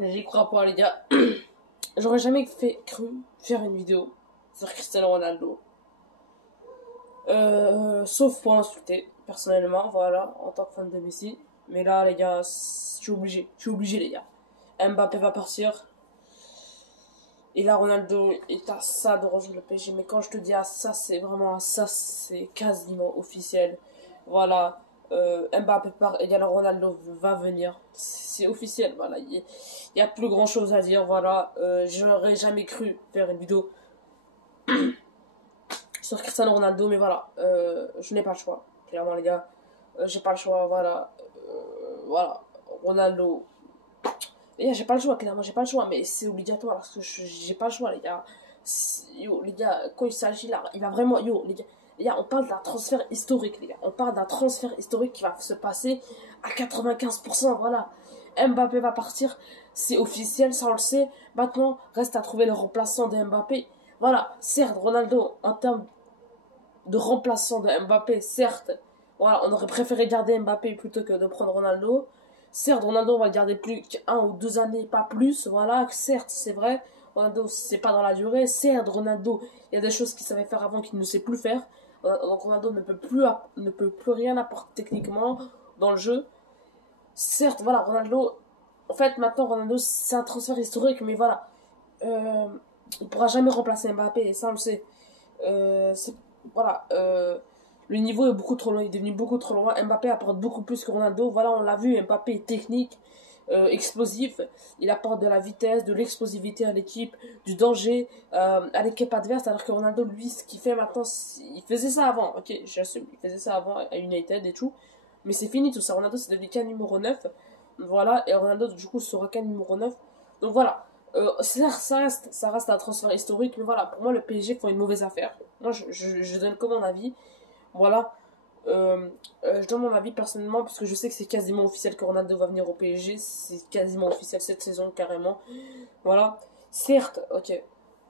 J'y crois pas, les gars. J'aurais jamais cru faire une vidéo sur Cristiano Ronaldo. Sauf pour l'insulter, personnellement, voilà, en tant que fan de Messi. Mais là, les gars, je suis obligé, les gars. Mbappé va partir. Et là, Ronaldo est à ça de rejoindre le PSG. Mais quand je te dis à ça, c'est vraiment à ça, c'est quasiment officiel. Voilà, Mbappé part, et alors Ronaldo va venir. C'est officiel, voilà. Il y a plus grand chose à dire, voilà. J'aurais jamais cru faire une vidéo sur Cristiano Ronaldo, mais voilà, je n'ai pas le choix. Clairement, les gars, j'ai pas le choix, voilà. Voilà, Ronaldo. Les gars, j'ai pas le choix, clairement, j'ai pas le choix, mais c'est obligatoire parce que j'ai pas le choix, les gars. Yo, les gars, quand il s'agit là, il va vraiment. Yo, les gars, on parle d'un transfert historique, les gars. On parle d'un transfert historique qui va se passer à 95%, voilà. Mbappé va partir, c'est officiel, ça on le sait. Maintenant, reste à trouver le remplaçant de Mbappé. Voilà, certes, Ronaldo, en termes de remplaçant de Mbappé, certes, voilà, on aurait préféré garder Mbappé plutôt que de prendre Ronaldo. Certes, Ronaldo, on va le garder plus qu'1 ou 2 années, pas plus, voilà, certes, c'est vrai. Ronaldo, c'est pas dans la durée. Certes, Ronaldo, il y a des choses qu'il savait faire avant qu'il ne sait plus faire. Donc Ronaldo ne peut plus rien apporter techniquement dans le jeu. Certes, voilà, Ronaldo, en fait, maintenant, Ronaldo, c'est un transfert historique, mais voilà. Il pourra jamais remplacer Mbappé, et ça, on le sait. Voilà, le niveau est beaucoup trop loin, il est devenu beaucoup trop loin. Mbappé apporte beaucoup plus que Ronaldo. Voilà, on l'a vu, Mbappé est technique, explosif. Il apporte de la vitesse, de l'explosivité à l'équipe, du danger à l'équipe adverse. Alors que Ronaldo, lui, ce qu'il fait maintenant, il faisait ça avant. Ok, j'assume, il faisait ça avant à United et tout. Mais c'est fini tout ça. Ronaldo, c'est devenu qu'un numéro 9. Voilà, et Ronaldo, du coup, sera qu'un numéro 9. Donc voilà. Ça reste un transfert historique, mais voilà, pour moi, le PSG font une mauvaise affaire. Moi, je donne que mon avis. Voilà. Je donne mon avis personnellement, parce que je sais que c'est quasiment officiel que Ronaldo va venir au PSG. C'est quasiment officiel cette saison, carrément. Voilà. Certes, ok.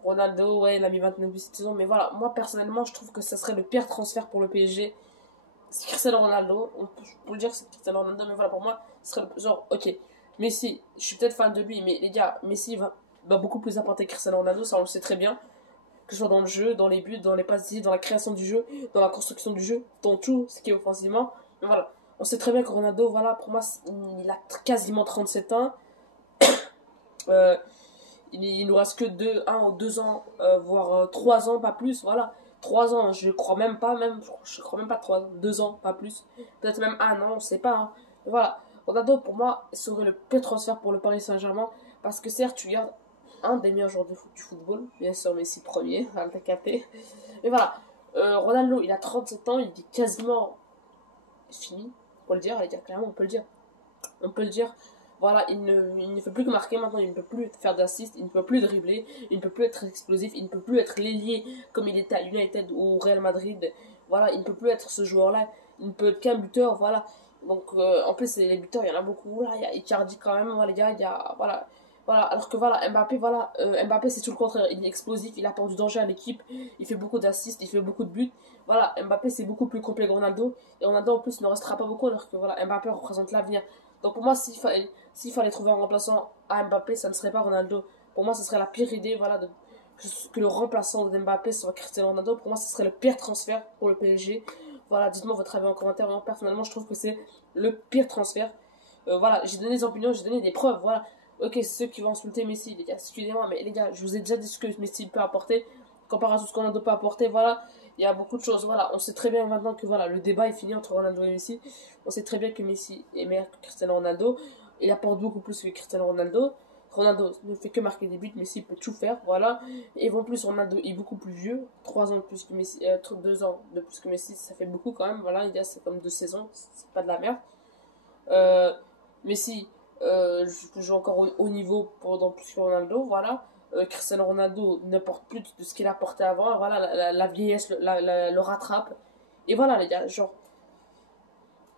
Ronaldo, ouais, il a mis 29 buts cette saison, mais voilà, moi personnellement, je trouve que ça serait le pire transfert pour le PSG. C'est Cristiano Ronaldo. On peut le dire que c'est Cristiano Ronaldo, mais voilà, pour moi, ce serait le genre, ok. Messi, je suis peut-être fan de lui, mais les gars, Messi va beaucoup plus apporter que Cristiano Ronaldo, ça on le sait très bien. Que ce soit dans le jeu, dans les buts, dans les passes, dans la création du jeu, dans la construction du jeu, dans tout ce qui est offensivement. Mais voilà, on sait très bien que Ronaldo, voilà, pour moi, il a quasiment 37 ans. Euh, il nous reste que 1 ou 2 ans, voire 3 ans, pas plus, voilà. 3 ans, je crois même pas, je crois même pas 3 ans, 2 ans, pas plus. Peut-être même 1 an, on sait pas. Hein. Mais voilà, Ronaldo, pour moi, serait le pire transfert pour le Paris Saint-Germain. Parce que certes, tu gardes un des meilleurs joueurs du football, bien sûr Messi premier, on l'a capté. Mais voilà, Ronaldo, il a 37 ans, il est quasiment fini, on peut le dire, les gars, clairement, on peut le dire. On peut le dire. Voilà, il ne fait plus que marquer maintenant, il ne peut plus faire d'assist, il ne peut plus dribbler, il ne peut plus être explosif, il ne peut plus être l'ailier comme il était à United ou au Real Madrid. Voilà, il ne peut plus être ce joueur-là, il ne peut être qu'un buteur, voilà. Donc, en plus, les buteurs, il y en a beaucoup. Là, il y a Icardi quand même, voilà, les gars, il y a. Voilà. Voilà, alors que voilà, Mbappé, voilà, Mbappé c'est tout le contraire, il est explosif, il apporte du danger à l'équipe, il fait beaucoup d'assists, il fait beaucoup de buts. Voilà, Mbappé c'est beaucoup plus complet que Ronaldo, et Ronaldo en plus ne restera pas beaucoup, alors que voilà, Mbappé représente l'avenir. Donc pour moi, s'il fallait trouver un remplaçant à Mbappé, ça ne serait pas Ronaldo. Pour moi, ce serait la pire idée, voilà, que le remplaçant de Mbappé soit Cristiano Ronaldo. Pour moi, ce serait le pire transfert pour le PSG. Voilà, dites-moi votre avis en commentaire. Moi, personnellement, je trouve que c'est le pire transfert. Voilà, j'ai donné des opinions, j'ai donné des preuves, voilà. Ok, c'est ceux qui vont insulter Messi, les gars, excusez-moi, mais les gars, je vous ai déjà dit ce que Messi peut apporter, comparé à tout ce que Ronaldo peut apporter, voilà. Il y a beaucoup de choses, voilà. On sait très bien maintenant que voilà, le débat est fini entre Ronaldo et Messi. On sait très bien que Messi est meilleur que Cristiano Ronaldo. Il apporte beaucoup plus que Cristiano Ronaldo. Ronaldo ne fait que marquer des buts, Messi peut tout faire, voilà. Et en plus, Ronaldo est beaucoup plus vieux, 3 ans de plus que Messi, 2 ans de plus que Messi, ça fait beaucoup quand même, voilà, c'est comme 2 saisons, c'est pas de la merde. Messi joue encore au haut niveau pendant plus que Ronaldo, voilà. Cristiano Ronaldo ne porte plus de ce qu'il a porté avant, voilà, la vieillesse le rattrape. Et voilà, les gars, genre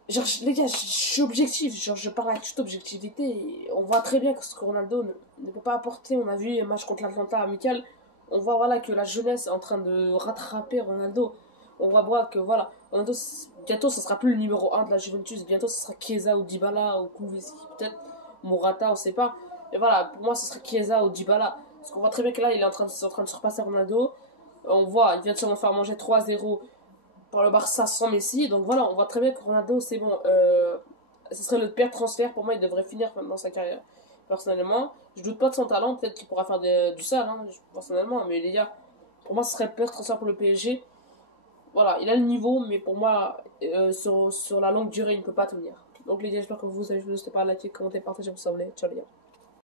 les gars, je suis objectif, genre je parle avec toute objectivité. Et on voit très bien que ce que Ronaldo ne peut pas apporter. On a vu un match contre l'Atlanta amical, on voit voilà que la jeunesse est en train de rattraper Ronaldo. On voit que voilà, Ronaldo, bientôt ce sera plus le numéro 1 de la Juventus, bientôt ce sera Chiesa ou Dybala ou Kuliski peut-être, Morata, on sait pas. Et voilà, pour moi, ce serait Chiesa ou Dybala. Parce qu'on voit très bien que là, il est en train de surpasser Ronaldo. On voit, il vient de se faire manger 3-0 par le Barça sans Messi. Donc voilà, on voit très bien que Ronaldo, c'est bon. Ce serait le pire transfert. Pour moi, il devrait finir maintenant sa carrière. Personnellement, je doute pas de son talent. Peut-être qu'il pourra faire du sale, hein, personnellement. Mais les gars, pour moi, ce serait le pire transfert pour le PSG. Voilà, il a le niveau, mais pour moi, sur la longue durée, il ne peut pas tenir. Donc les gars, j'espère que vous avez joué. N'hésitez pas à liker, commenter, partager, vous savez. Ciao les gars.